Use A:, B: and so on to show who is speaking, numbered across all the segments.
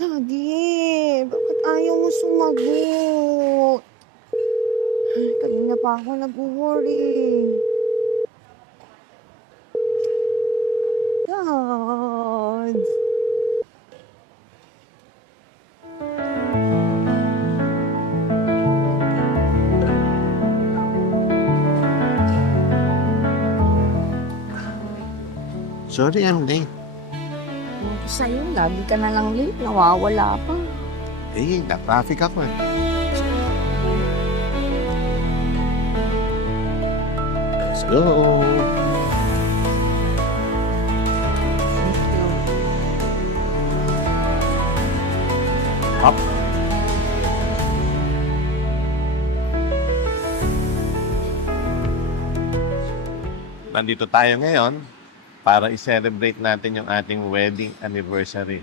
A: Daddy, bakit ayaw mo sumagot? Kanina pa ako nag-worry. Dad.
B: Sorry, I'm late.
A: Ano sa'yo? Lagi ka na lang late. Nawawala pa.
B: Eh, na-traffic ako eh. Let's go. Up. Nandito tayo ngayon para i-celebrate natin yung ating wedding anniversary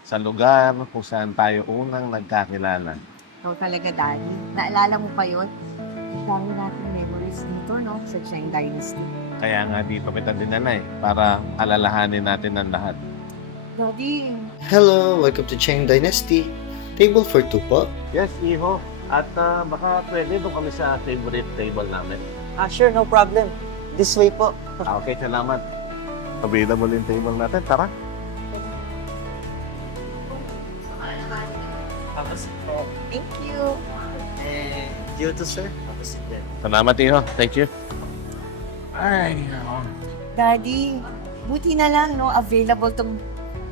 B: sa lugar kung saan tayo unang nagkakilala.
A: Ikaw talaga, Daddy. Naalala mo pa yun? Ang dami natin memories dito, no? Sa Chang Dynasty.
B: Kaya nga dito kita dinala eh, para alalahanin natin ang lahat.
A: Daddy,
C: Hello, welcome to Chang Dynasty. Table for two po.
B: Yes, Iho. At ah, baka pwede doon kami sa favorite table namin.
D: Ah, sure, no problem. This way po.
B: Ah, okay, salamat. Available yung table natin. Tara.
D: Tapos po.
A: thank you.
D: Eh, you too, sir. Tapos din.
B: Salamat, Iho. Thank you. Ay, oh.
A: Daddy, buti na lang, no? Available tong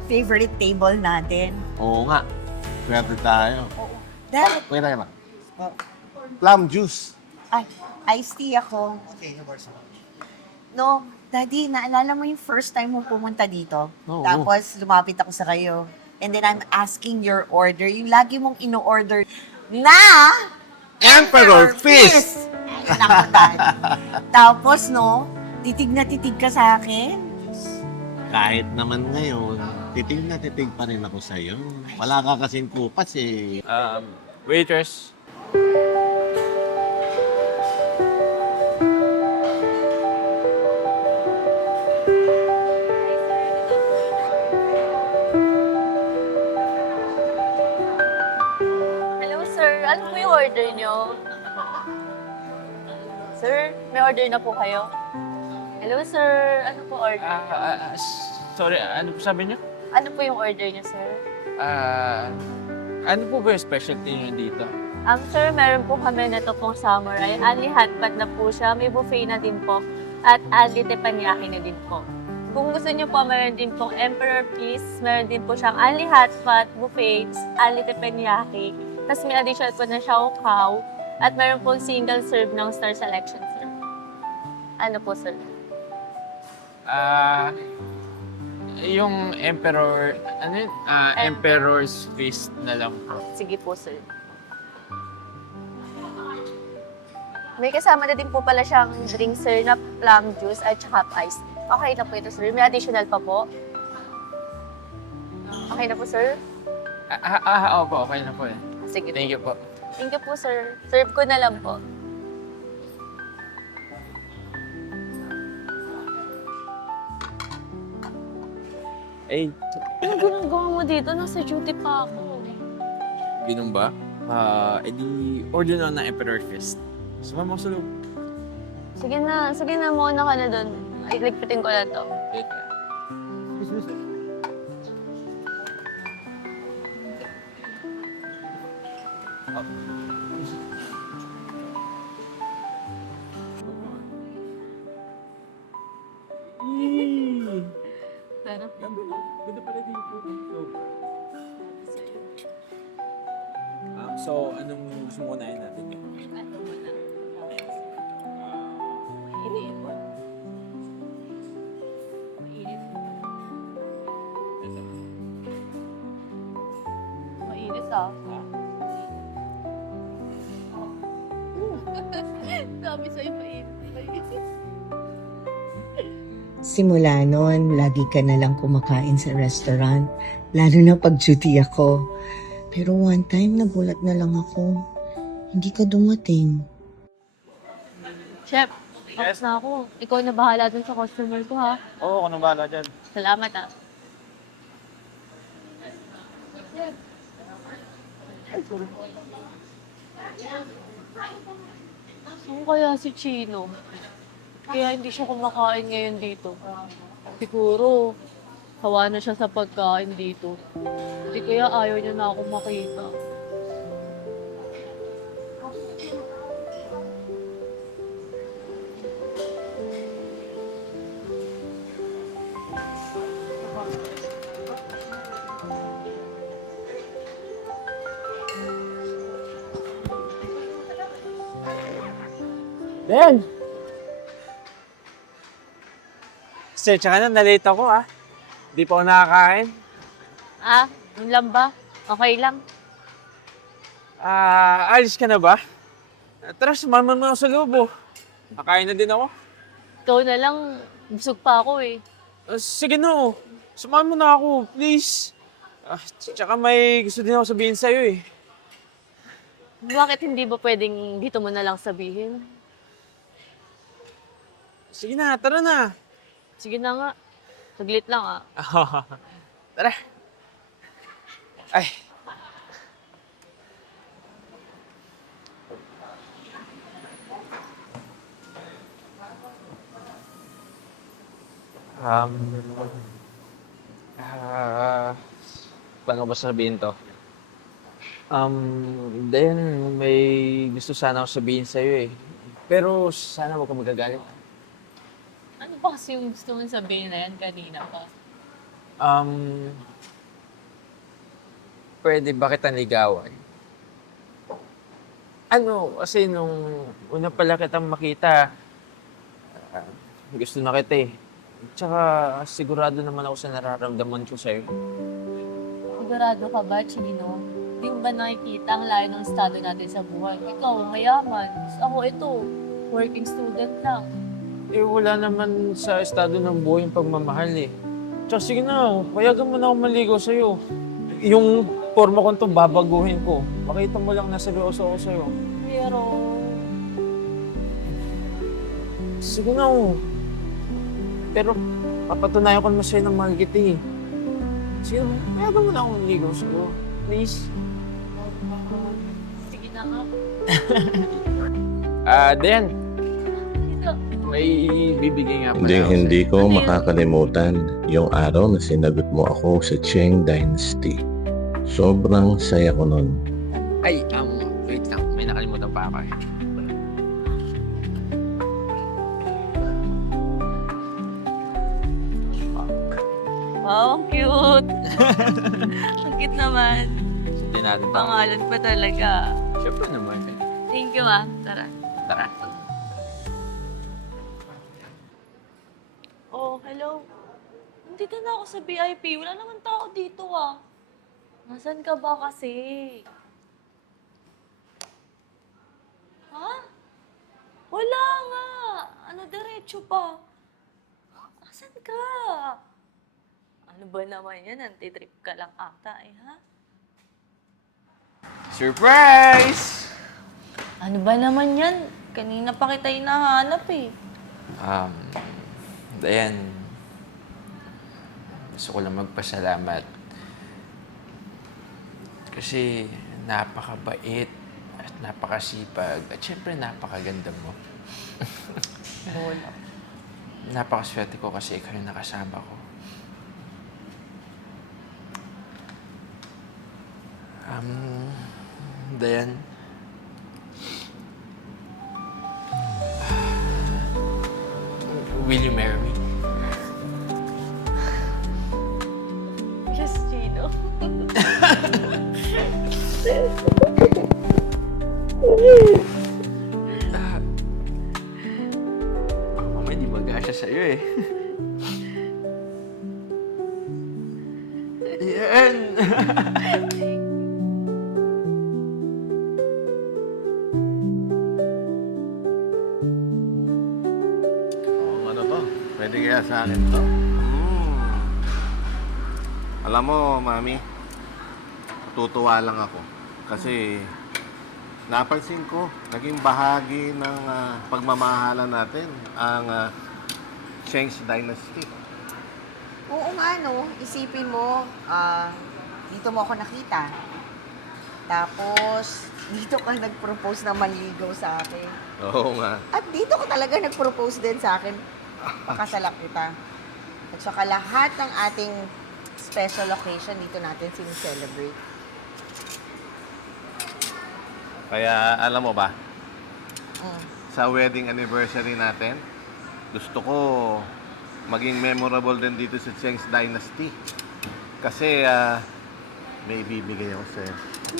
A: favorite table natin.
B: Oo nga. Swerte tayo.
A: Dad,
B: Wait lang lang. Plum juice.
A: ay, iced tea ako.
D: Okay, of course.
A: No, Daddy, naalala mo yung first time mo pumunta dito?
B: Oo.
A: Tapos lumapit ako sa kayo. And then I'm asking your order. Yung lagi mong ino-order na
B: Emperor Fist!
A: Ay, naku, Daddy. Tapos, no, titig na titig ka sa akin.
B: Kahit naman ngayon, titig na titig pa rin ako sa'yo. Wala ka kasing kupas eh.
E: Um, waitress.
F: Sir, may order na po kayo? Hello, sir. Ano po order?
E: Ah, ah, ah, s- sorry, ano po sabi niyo?
F: Ano po yung order nyo, sir?
E: Ah, ano po ba yung specialty niyo dito?
F: Um, sir, meron po kami na to pong samurai. Ali hotpot na po siya. May buffet na din po. At ali teppanyaki na din po. Kung gusto niyo po, meron din pong emperor piece. Meron din po siyang ali hotpot, buffet, ali teppanyaki. Tapos may additional po na xiao kao. At meron pong single serve ng star selection, sir. Ano po, sir?
E: Ah, yung emperor, ano yun? Ah,
F: Em-
E: emperor's feast na lang po.
F: Sige po, sir. May kasama na din po pala siyang drink, sir, na plum juice at saka ice. Okay na po ito, sir. May additional pa po. Okay na po, sir?
E: Ah, ah, ah, opo, okay na po eh.
F: Sige
E: Thank
F: po.
E: you po.
F: Thank you po, sir. Serve ko na lang po.
E: Eh,
F: Ano ginagawa mo dito? Nasa duty pa ako.
E: ganun ba? Ah, edi order na ng emperor feast. Sumama ko sa loob.
F: Sige na. Sige na. Muna ka na doon. Ay, ligpitin ko na to. Ah. Sabi sa'yo mainit.
G: Simula noon, lagi ka na lang kumakain sa restaurant, lalo na pag duty ako. Pero one time, nagulat na lang ako. Hindi ka dumating.
F: Chef, tapos na ako. Ikaw na bahala dun sa customer ko ha.
B: Oo, ako nang bahala dyan.
F: Salamat ah. Saan kaya si Chino? Kaya hindi siya kumakain ngayon dito. Siguro, hawa na siya sa pagkain dito. Hindi kaya ayaw niya na ako makita.
E: Ben! Sir, tsaka na, nalate ako ah. Di pa ako nakakain.
F: Ah, yun lang ba? Okay lang.
E: Ah, alis ka na ba? Ah, Tara, sumama mo ako sa loob oh. Kakain na din ako.
F: Ikaw na lang, busog pa ako eh.
E: Ah, sige na oh. Sumama mo na ako, please. Ah, tsaka may gusto din ako sabihin sa'yo eh.
F: Bakit hindi ba pwedeng dito mo na lang sabihin?
E: Sige na, tara na.
F: Sige na nga. Saglit lang ah.
E: tara. Ay. Um, ah, paano ba sabihin to? Um, then, may gusto sana ako sabihin sa'yo eh. Pero sana huwag ka magagalit.
F: Kasi yung gusto mong sabihin na yan kanina pa?
E: Um, pwede ba kitang ligawan? Ano, kasi nung una pala kitang makita, ah, gusto na kita eh. Tsaka sigurado naman ako sa nararamdaman ko sa'yo.
F: Sigurado ka ba, Chino? Hindi mo ba nakikita ang layo ng estado natin sa buhay? Ikaw, mayaman. Ako ito, working student lang.
E: Eh, wala naman sa estado ng buhay yung pagmamahal eh. Tsaka sige na, payagan mo na ako maligaw sa'yo. Yung forma ko itong babaguhin ko. Makita mo lang na seryoso ako sa'yo.
F: Pero,
E: Sige na oh. Pero papatunayan ko naman sa'yo ng mahal kita eh. Sige na, payagan mo na akong ligaw sa'yo. Please.
F: sige na nga.
E: Ah, then,
F: Dito.
E: May bibigay nga pala
B: Hindi, hindi ko
F: Ano yun?
B: makakalimutan yung araw na sinagot mo ako sa Cheng Dynasty. Sobrang saya ko nun.
E: Ay, um, wait lang. May nakalimutan pa ako eh.
F: Wow, ang cute. ang cute naman.
E: Hindi natin pa.
F: Pangalan pa talaga.
E: Siyempre naman eh.
F: Thank you ah. Tara.
E: Tara.
F: Nandito na ako sa VIP. Wala naman tao dito ah. Nasaan ka ba kasi? Ha? Wala nga. Ano, diretso pa. Nasaan ka? Ano ba naman yan? Antitrip ka lang ata eh, ha?
E: Surprise!
F: Ano ba naman yan? Kanina pa kita hinahanap eh.
E: Um, Dayan, gusto ko lang magpasalamat. Kasi napakabait at napakasipag at syempre napakaganda mo.
F: Bola.
E: Napakaswerte ko kasi ikaw yung nakasama ko. Um, Dayan, eh. Yan!
B: Oh, ano to? Pwede kaya sa akin to? Mm. Alam mo, Mami, tutuwa lang ako. Kasi napansin ko, naging bahagi ng ah, pagmamahalan natin ang uh, Cheng's Dynasty.
A: Oo nga, no? Isipin mo, ah, dito mo ako nakita. Tapos, dito ka nag-propose na manligaw sa akin.
B: Oo nga.
A: At dito ka talaga nag-propose din sa akin. Pakasalak kita. At saka lahat ng ating special occasion dito natin sinicelebrate.
B: Kaya alam mo ba,
A: Mm.
B: sa wedding anniversary natin, gusto ko maging memorable din dito sa Cheng's Dynasty. Kasi ah, may bibigay ako sa'yo.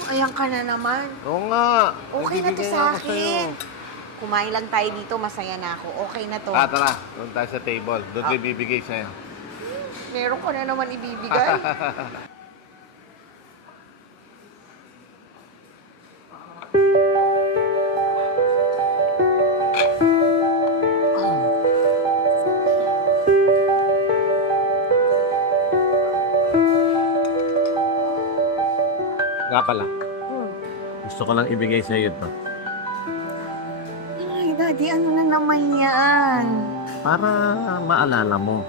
A: Ayan ka na naman.
B: Oo nga.
A: Okay na to sa akin. Kumain lang tayo dito, masaya na ako. Okay na to.
B: Ah, tara. Doon tayo sa table. Doon
A: Ah.
B: ko ibibigay sa'yo.
A: Meron ka na naman ibibigay.
B: Nga pala.
A: Hmm.
B: Gusto ko lang ibigay sa'yo ito.
A: Ay, Daddy, ano na naman yan?
B: Para maalala mo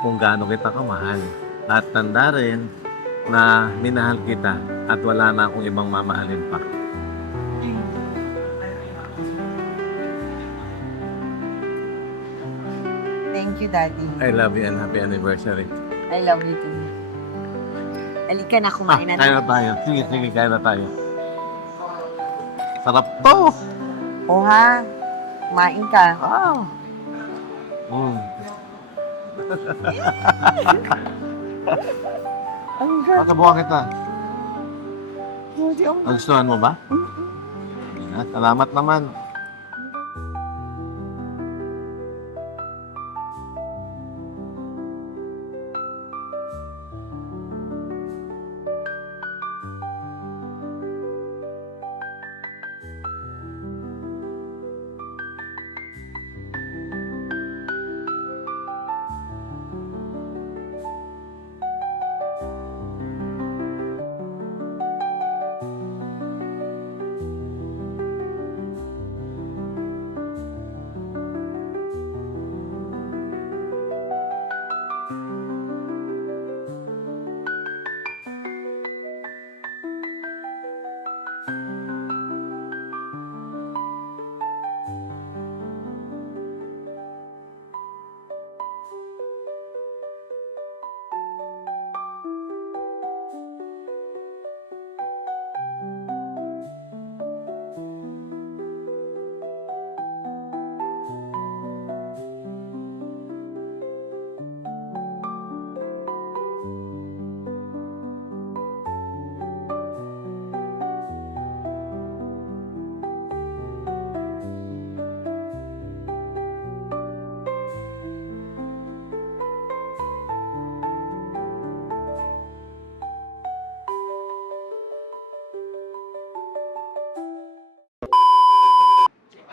B: kung gaano kita kamahal. At tanda rin na minahal kita at wala na akong ibang mamahalin pa.
A: Thank you, Daddy.
B: I love you and happy anniversary.
A: I love you too. Halika na,
B: Ah,
A: kumain na
B: kaya na tayo. Sige, sige, kaya na tayo. Sarap to!
A: Oo ha, kumain ka.
B: Wow! Mm.
A: Ang ganda.
B: Pakabuha kita.
A: Ang
B: Nagustuhan mo ba? Ah, Salamat naman.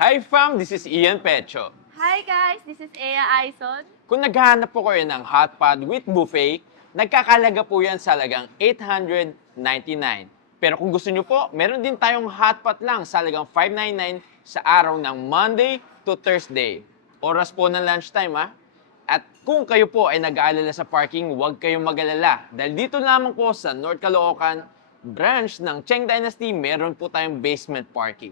E: Hi fam, this is Ian Pecho.
F: Hi guys, this is Ea Aison.
E: Kung naghahanap po kayo ng hot pot with buffet, nagkakalaga po yan sa lagang 899. Pero kung gusto nyo po, meron din tayong hot pot lang sa lagang 599 sa araw ng Monday to Thursday. Oras po ng lunchtime ha. At kung kayo po ay nag-aalala sa parking, huwag kayong mag-alala. Dahil dito lamang po sa North Caloocan, branch ng Cheng Dynasty, meron po tayong basement parking.